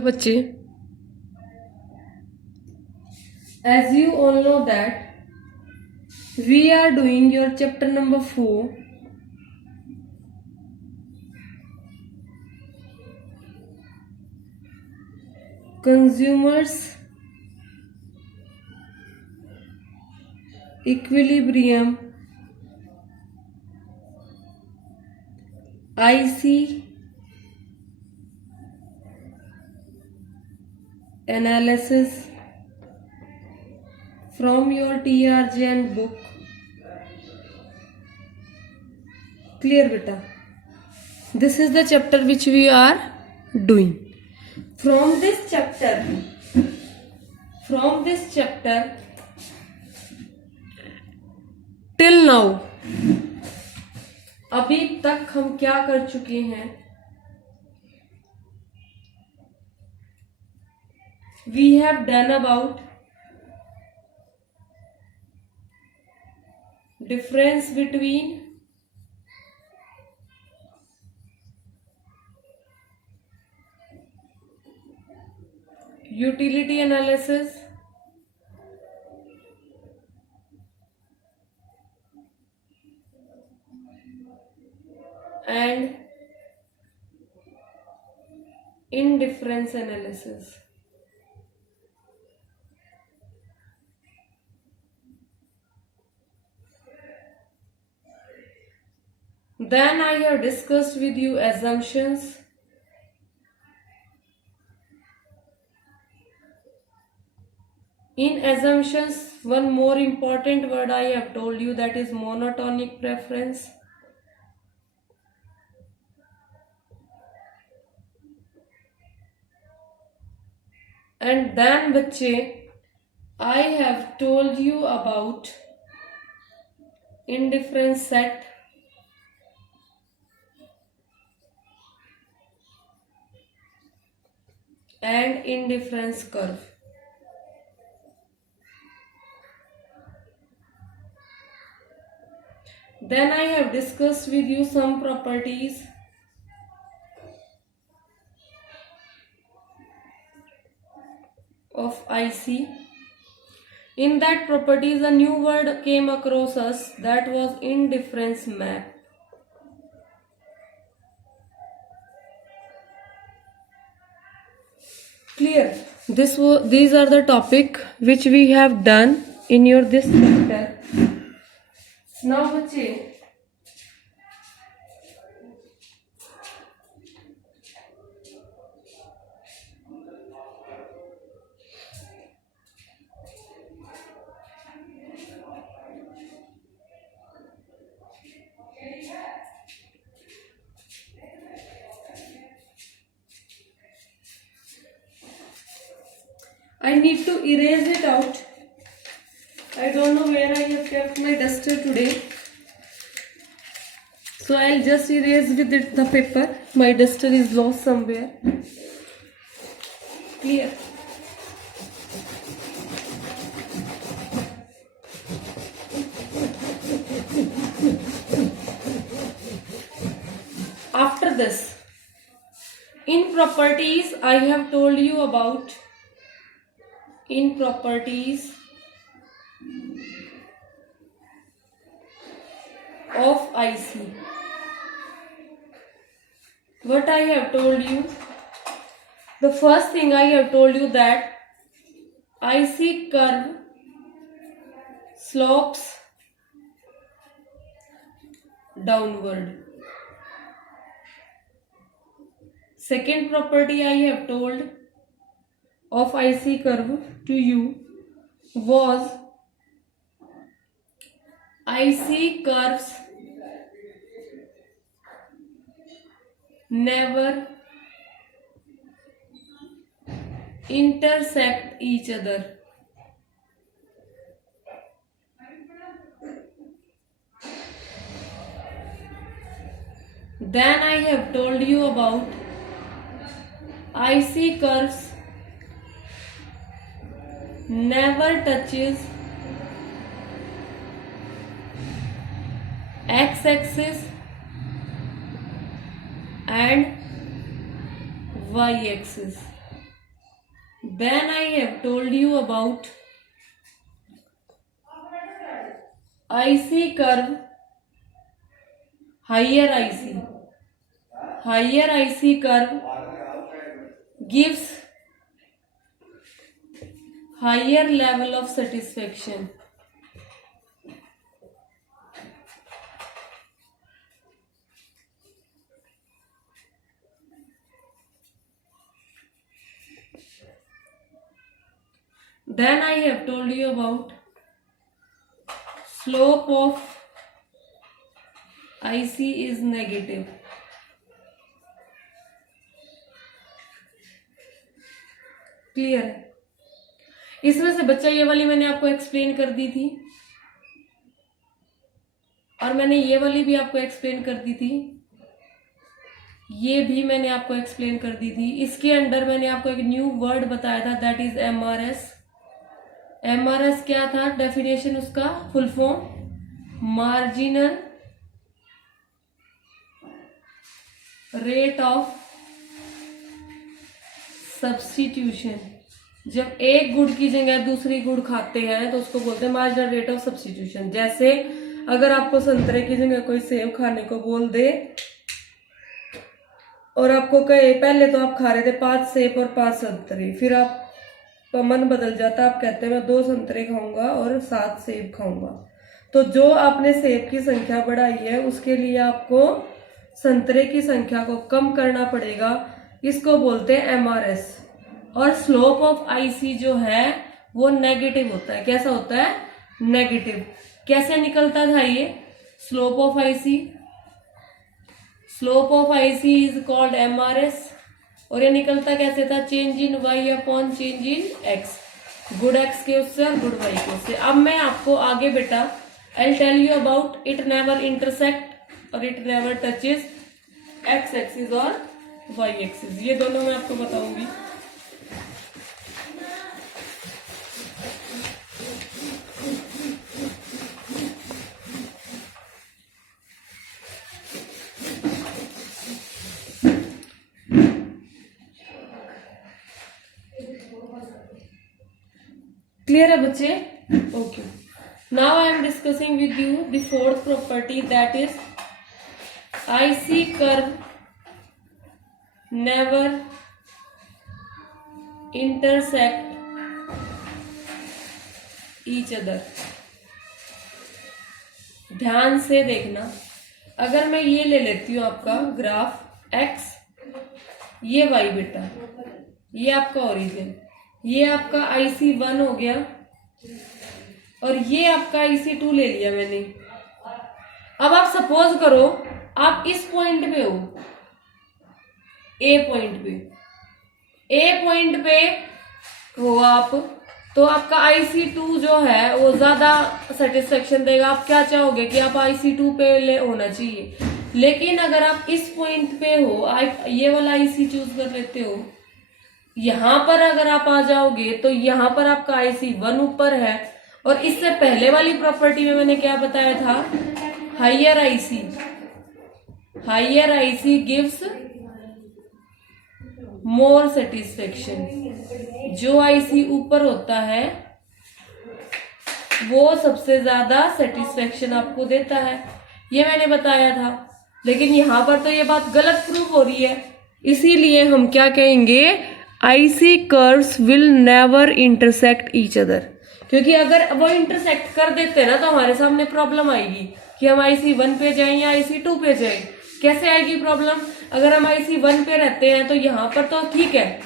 बच्चे, as you all know that we are doing your chapter number 4, consumers equilibrium, IC analysis from your TRGN book. Clear beta? This is the chapter which we are doing. From this chapter till now, अभी तक हम क्या कर चुके हैं? We have done about difference between utility analysis and indifference analysis. Then I have discussed with you assumptions, in assumptions one more important word I have told you, that is monotonic preference. And then बच्चे, I have told you about indifference set and indifference curve. Then I have discussed with you some properties of IC. In that properties, a new word came across us, that was indifference map. Clear? These are the topic which we have done in your this chapter. Now बच्चे, I need to erase it out. I don't know where I have kept my duster today. So I'll just erase with it the paper. My duster is lost somewhere. Clear? After this, in properties, I have told you about in properties of IC. What I have told you? The first thing I have told you that IC curve slopes downward. Second property I have told of IC curve to you was IC curves never intersect each other. Then I have told you about IC curves never touches x-axis and y-axis. Then I have told you about IC curve, higher IC curve gives higher level of satisfaction. Then I have told you about slope of IC is negative. Clear है? इसमें से बच्चा ये वाली मैंने आपको एक्सप्लेन कर दी थी और मैंने ये वाली भी आपको एक्सप्लेन कर दी थी, ये भी मैंने आपको एक्सप्लेन कर दी थी। इसके अंडर मैंने आपको एक न्यू वर्ड बताया था, दैट इज एमआरएस। एमआरएस क्या था? डेफिनेशन उसका full form marginal rate of substitution. जब एक गुड़ की जगह दूसरी गुड़ खाते हैं तो उसको बोलते हैं मार्जिनल रेट ऑफ सब्स्टिट्यूशन। जैसे अगर आपको संतरे की जगह कोई सेब खाने को बोल दे और आपको कहे पहले तो आप खा रहे थे 5 सेब और 5 संतरे, फिर आपका मन बदल जाता, आप कहते हैं मैं 2 संतरे खाऊंगा और 7 सेब खाऊंगा, तो जो आपने सेब की संख्या बढ़ाई है उसके लिए आपको संतरे की संख्या को कम करना पड़ेगा। इसको बोलते हैं एमआरएस। और स्लोप ऑफ आईसी जो है वो नेगेटिव होता है। कैसा होता है? नेगेटिव। कैसे निकलता था ये slope of IC? Slope of IC is called MRS. और ये निकलता कैसे था? Change in Y upon change in X, good X के उससे और गुड वाई के उससे। अब मैं आपको आगे बेटा I tell you about it never intersect और it never touches X axis और वाई एक्सिस, ये दोनों मैं आपको बताऊंगी। क्लियर है बच्चे? Okay, now I am discussing with you the fourth property, that is IC curve never intersect each other. ध्यान से देखना, अगर मैं ये ले लेती हूँ आपका ग्राफ एक्स, ये वाई बेटा, ये आपका ओरिजिन, ये आपका IC1 हो गया और ये आपका IC2 ले लिया मैंने। अब आप सपोज करो आप इस पॉइंट पे हो, ए पॉइंट पे हो आप, तो आपका IC2 जो है वो ज्यादा सेटिस्फेक्शन देगा। आप क्या चाहोगे कि आप IC2 पे होना चाहिए, लेकिन अगर आप इस पॉइंट पे हो, आप ये वाला IC चूज कर लेते हो, यहां पर अगर आप आ जाओगे तो यहां पर आपका IC1 ऊपर है। और इससे पहले वाली प्रॉपर्टी में मैंने क्या बताया था? हाइयर आईसी गिव्स मोर सेटिस्फेक्शन। जो आईसी ऊपर होता है वो सबसे ज्यादा सेटिस्फेक्शन आपको देता है, ये मैंने बताया था। लेकिन यहां पर तो ये बात गलत प्रूव हो रही है, इसीलिए हम क्या कहेंगे? IC curves will never intersect each other. क्योंकि अगर वो इंटरसेक्ट कर देते ना तो हमारे सामने प्रॉब्लम आएगी कि हम IC1 पे जाएं या IC2 पे जाएं। कैसे आएगी प्रॉब्लम? अगर हम IC1 पे रहते हैं तो यहाँ पर तो ठीक है,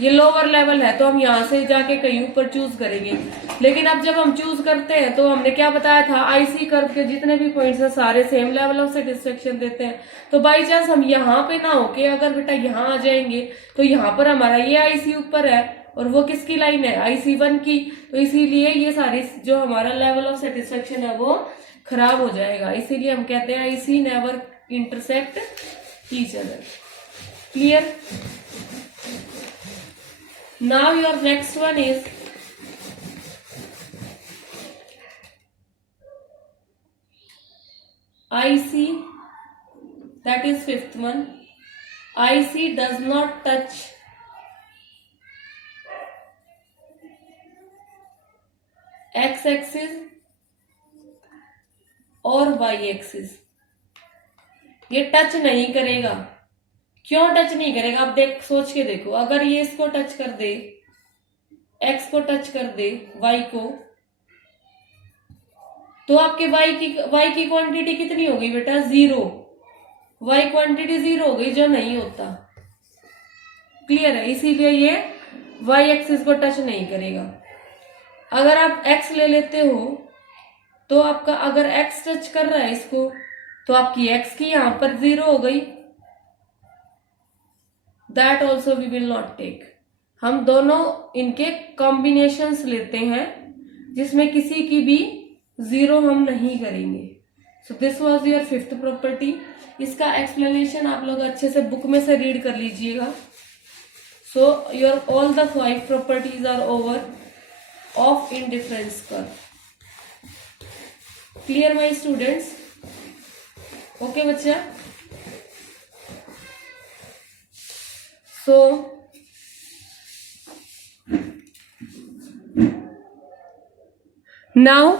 ये लोअर लेवल है तो हम यहाँ से जाके कहीं ऊपर चूज करेंगे। लेकिन अब जब हम चूज करते हैं तो हमने क्या बताया था? आईसी कर्व के जितने भी पॉइंट्स हैं सारे सेम लेवल ऑफ सेटिस्फेक्शन देते हैं। तो बाई चांस हम यहाँ पे ना होके अगर बेटा यहाँ आ जाएंगे तो यहाँ पर हमारा ये आईसी ऊपर है और वो किसकी लाइन है? IC1 की। तो इसीलिए ये सारी जो हमारा लेवल ऑफ सेटिस्फेक्शन है वो खराब हो जाएगा। इसीलिए हम कहते हैं IC never intersect each other. Clear? Now your next one is IC, that is fifth one. IC does not touch x axis और वाई एक्सिस, ये टच नहीं करेगा। क्यों टच नहीं करेगा? आप देख सोच के देखो, अगर ये इसको टच कर दे, एक्स को टच कर दे, वाई को, तो आपके वाई की क्वांटिटी कितनी होगी बेटा? 0। वाई क्वांटिटी 0 हो गई, जो नहीं होता। क्लियर है? इसीलिए ये वाई एक्सिस को टच नहीं करेगा। अगर आप एक्स ले लेते हो तो आपका, अगर एक्स टच कर रहा है इसको, तो आपकी एक्स की यहां पर 0 हो गई। That also we will not take. हम दोनों इनके कॉम्बिनेशंस लेते हैं जिसमें किसी की भी 0 हम नहीं करेंगे। So this was your fifth property. इसका एक्सप्लेनेशन आप लोग अच्छे से बुक में से रीड कर लीजिएगा। So your all the 5 properties are over of indifference curve. Clear my students? Okay बच्चा? सो नाउ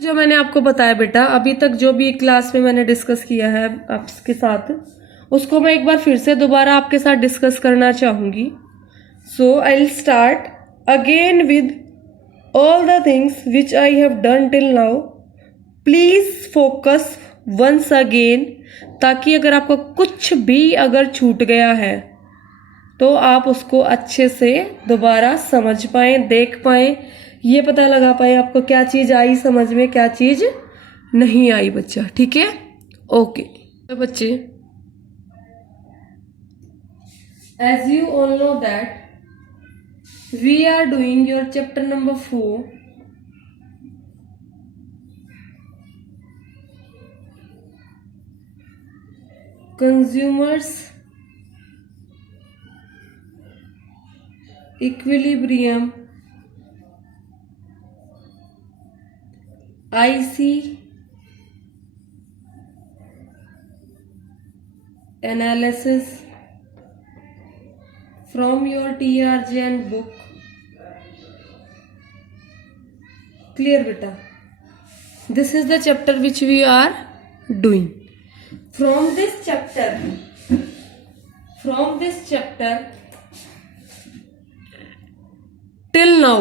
जो मैंने आपको बताया बेटा, अभी तक जो भी क्लास में मैंने डिस्कस किया है आपके साथ, उसको मैं एक बार फिर से दोबारा आपके साथ डिस्कस करना चाहूंगी। So I will start again with all the things which I have done till now. Please focus once again, ताकि अगर आपको कुछ भी अगर छूट गया है तो आप उसको अच्छे से दोबारा समझ पाए, देख पाए, ये पता लगा पाए आपको क्या चीज आई समझ में, क्या चीज नहीं आई बच्चा। ठीक है? ओके तो बच्चे, as you all know that we are doing your chapter number 4, consumer's equilibrium IC analysis from your TRGN book. Clear beta? This is the chapter which we are doing. From this chapter till now,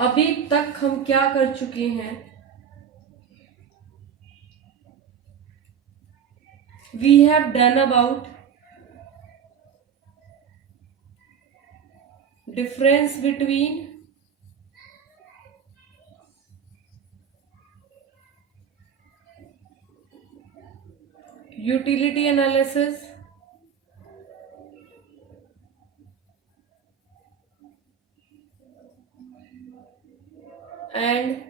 अभी तक हम क्या कर चुके हैं? We have done about difference between utility analysis and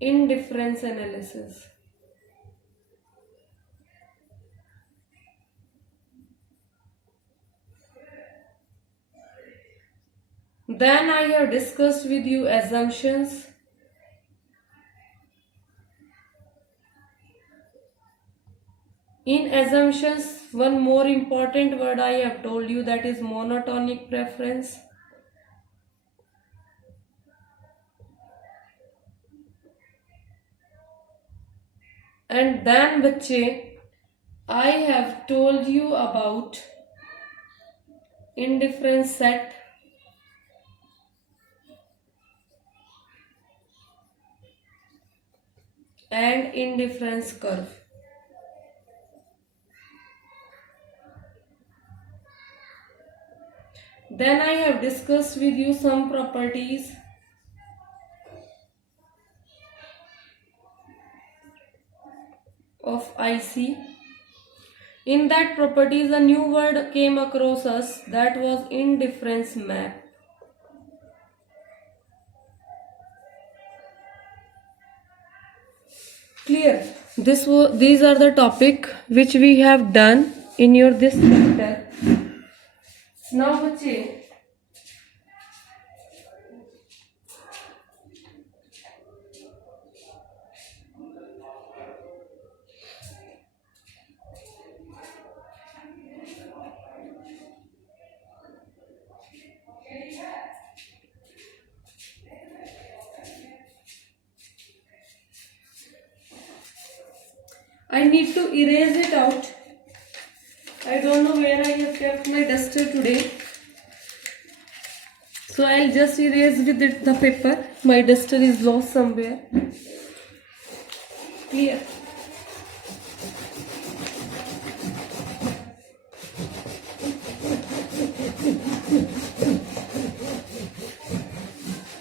indifference analysis. Then I have discussed with you assumptions, in assumptions one more important word I have told you, that is monotonic preference. And then बच्चे, I have told you about indifference set and indifference curve. Then I have discussed with you some properties of IC. In that properties, a new word came across us, that was indifference map. Clear? These are the topic which we have done in your this chapter. Now बच्चे, I need to erase it out. I don't know where I have kept my duster today. So I'll just erase with it the paper. My duster is lost somewhere. Clear?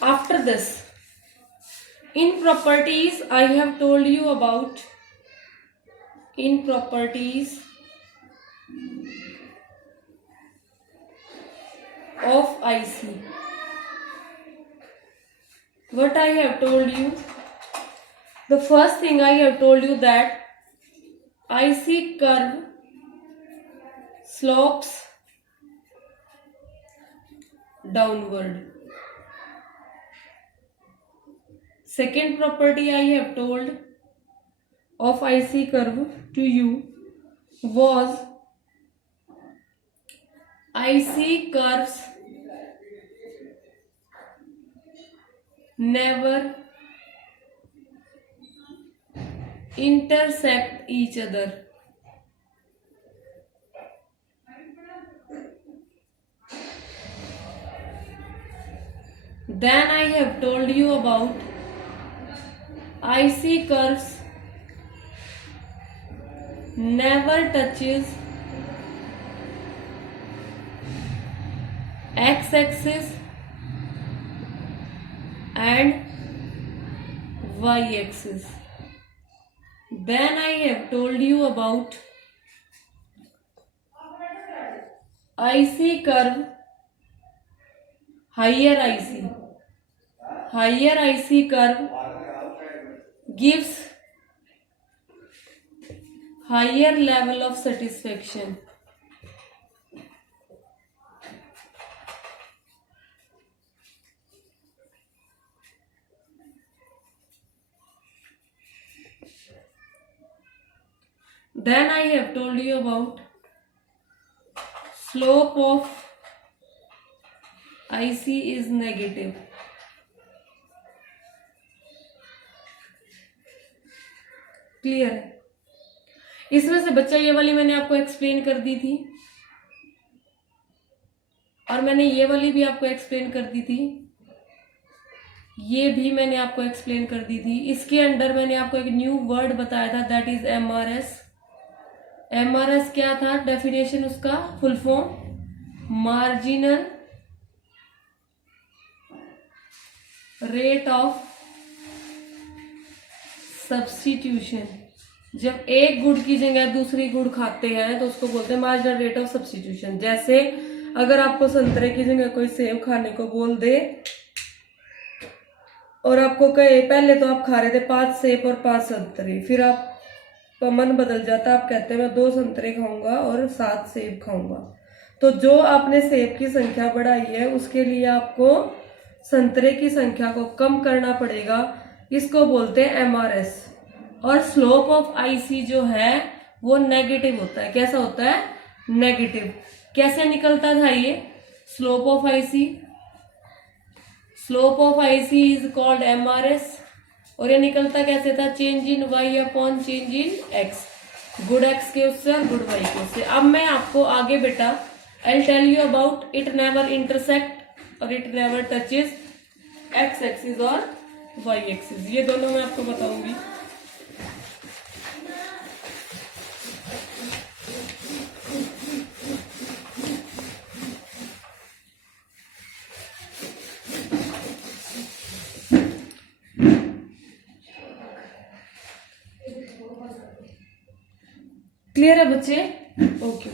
After this, in properties, I have told you about in properties of IC. What I have told you? The first thing I have told you that IC curve slopes downward. Second property I have told of IC curve to you was IC curves never intersect each other. Then I have told you about IC curves never touches x-axis and y-axis. Then I have told you about IC curve higher IC. Higher IC curve gives higher level of satisfaction. Then I have told you about slope of IC is negative. Clear है? इसमें से बच्चा ये वाली मैंने आपको एक्सप्लेन कर दी थी और मैंने ये वाली भी आपको एक्सप्लेन कर दी थी, ये भी मैंने आपको एक्सप्लेन कर दी थी। इसके अंडर मैंने आपको एक न्यू वर्ड बताया था, दैट इज एमआरएस। एमआरएस क्या था? डेफिनेशन उसका full form marginal rate of substitution. जब एक गुड़ की जगह दूसरी गुड़ खाते हैं तो उसको बोलते हैं मार्जिनल रेट ऑफ सब्स्टिट्यूशन। जैसे अगर आपको संतरे की जगह कोई सेब खाने को बोल दे और आपको कहे, पहले तो आप खा रहे थे 5 सेब और 5 संतरे, फिर आपका मन बदल जाता, आप कहते हैं मैं 2 संतरे खाऊंगा और 7 सेब खाऊंगा। तो जो आपने सेब की संख्या बढ़ाई है उसके लिए आपको संतरे की संख्या को कम करना पड़ेगा। इसको बोलते हैं एमआरएस। और स्लोप ऑफ आईसी जो है वो नेगेटिव होता है। कैसा होता है? नेगेटिव। कैसे निकलता था ये slope of IC? Slope of IC is called MRS. और ये निकलता कैसे था? Change in Y upon change in X. Good X के उससे और गुड वाई के उससे। अब मैं आपको आगे बेटा I tell you about it never intersect और it never touches X axis और वाई एक्सिस। ये दोनों मैं आपको बताऊंगी। क्लियर है बच्चे? Okay.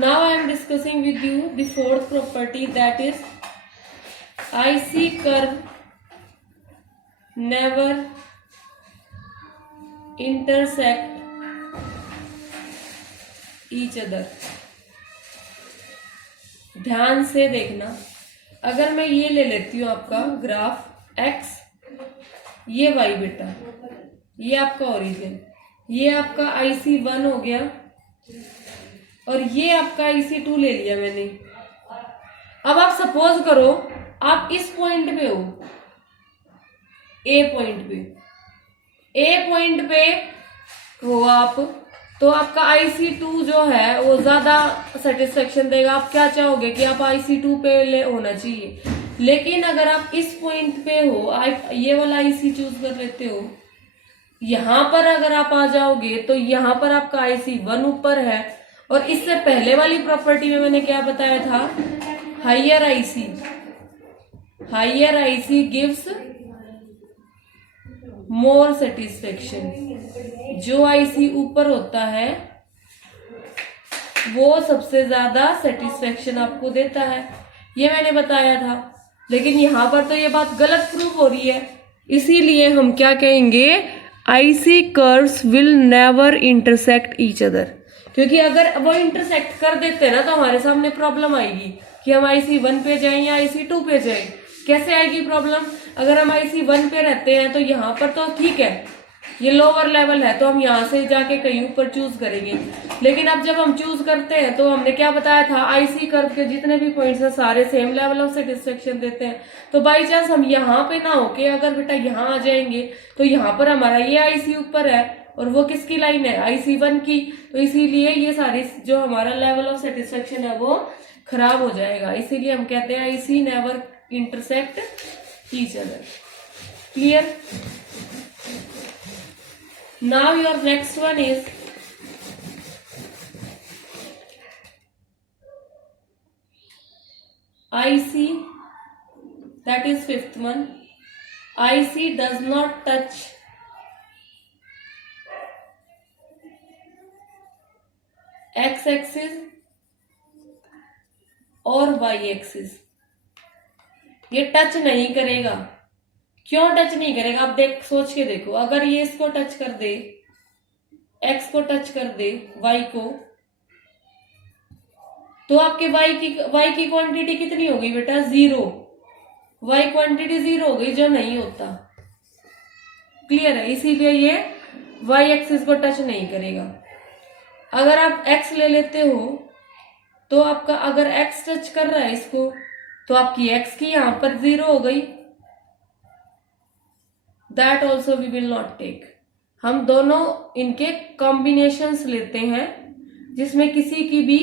Now I am discussing with you the fourth property, that is IC curve never intersect each other. ध्यान से देखना, अगर मैं ये ले लेती हूं आपका ग्राफ एक्स, ये वाई बेटा, ये आपका ओरिजिन, ये आपका IC1 हो गया और ये आपका IC2 ले लिया मैंने। अब आप सपोज करो आप इस पॉइंट पे हो, ए पॉइंट पे हो आप, तो आपका IC2 जो है वो ज्यादा सेटिस्फेक्शन देगा। आप क्या चाहोगे कि आप IC2 पे होना चाहिए, लेकिन अगर आप इस पॉइंट पे हो, आप ये वाला IC चूज कर लेते हो, यहां पर अगर आप आ जाओगे तो यहां पर आपका IC1 ऊपर है। और इससे पहले वाली प्रॉपर्टी में मैंने क्या बताया था, हाइयर IC गिव्स मोर सेटिस्फेक्शन। जो IC ऊपर होता है वो सबसे ज्यादा सेटिस्फेक्शन आपको देता है, ये मैंने बताया था। लेकिन यहां पर तो ये बात गलत प्रूव हो रही है, इसीलिए हम क्या कहेंगे, IC curves will never intersect each other. क्योंकि अगर वो इंटरसेक्ट कर देते हैं ना तो हमारे सामने प्रॉब्लम आएगी कि हम IC1 पे जाएं या IC2 पे जाएं। कैसे आएगी प्रॉब्लम, अगर हम IC1 पे रहते हैं तो यहाँ पर तो ठीक है, ये लोअर लेवल है तो हम यहाँ से जाके कहीं ऊपर चूज करेंगे। लेकिन अब जब हम चूज करते हैं तो हमने क्या बताया था, IC कर्व के जितने भी पॉइंट्स हैं सारे सेम लेवल ऑफ सेटिस्फेक्शन देते हैं। तो बाई चांस हम यहाँ पे ना होके अगर बेटा यहाँ आ जाएंगे तो यहाँ पर हमारा ये IC ऊपर है और वो किसकी लाइन है, IC1 की। तो इसीलिए ये सारी जो हमारा लेवल ऑफ सेटिस्फेक्शन है वो खराब हो जाएगा। इसीलिए हम कहते हैं IC never intersect each other. Clear? Now your next one is IC, that is fifth one. IC does not touch X axis और Y एक्सिस, ये टच नहीं करेगा। क्यों टच नहीं करेगा, आप सोच के देखो। अगर ये इसको टच कर दे, X को टच कर दे, Y को, तो आपके Y की क्वांटिटी कितनी होगी बेटा, 0। Y क्वांटिटी 0 हो गई, जो नहीं होता। क्लियर है? इसीलिए ये Y एक्सिस को टच नहीं करेगा। अगर आप X ले लेते हो तो आपका अगर X टच कर रहा है इसको तो आपकी X की यहां पर 0 हो गई। That also we will not take. हम दोनों इनके कॉम्बिनेशंस लेते हैं जिसमें किसी की भी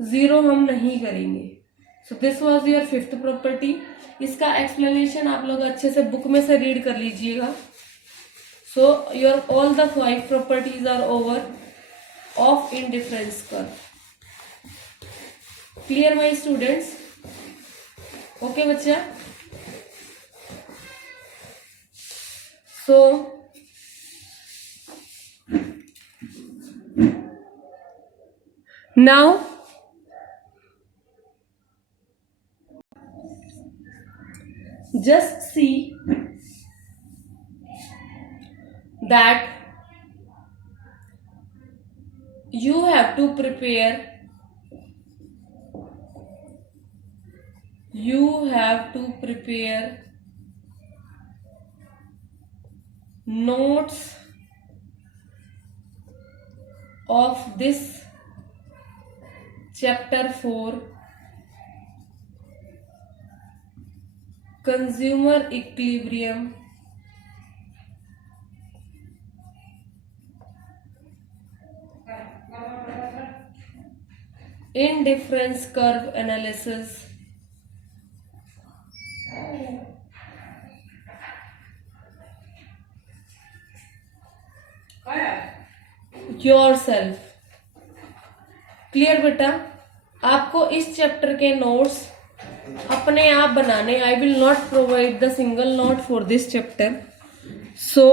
0 हम नहीं करेंगे। So this was your fifth property. इसका एक्सप्लेनेशन आप लोग अच्छे से बुक में से रीड कर लीजिएगा। So your all the 5 properties are over of indifference curve. Clear my students? Okay बच्चा? So now just see that you have to prepare notes of this chapter 4 consumer equilibrium indifference curve analysis yourself. Clear बेटा? आपको इस chapter के notes अपने आप बनाने। I will not provide the single note for this chapter, so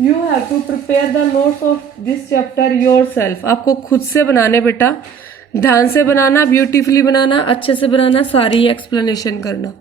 you have to prepare the notes of this chapter yourself. आपको खुद से बनाने बेटा, ध्यान से बनाना, ब्यूटीफुली बनाना, अच्छे से बनाना, सारी एक्सप्लेनेशन करना।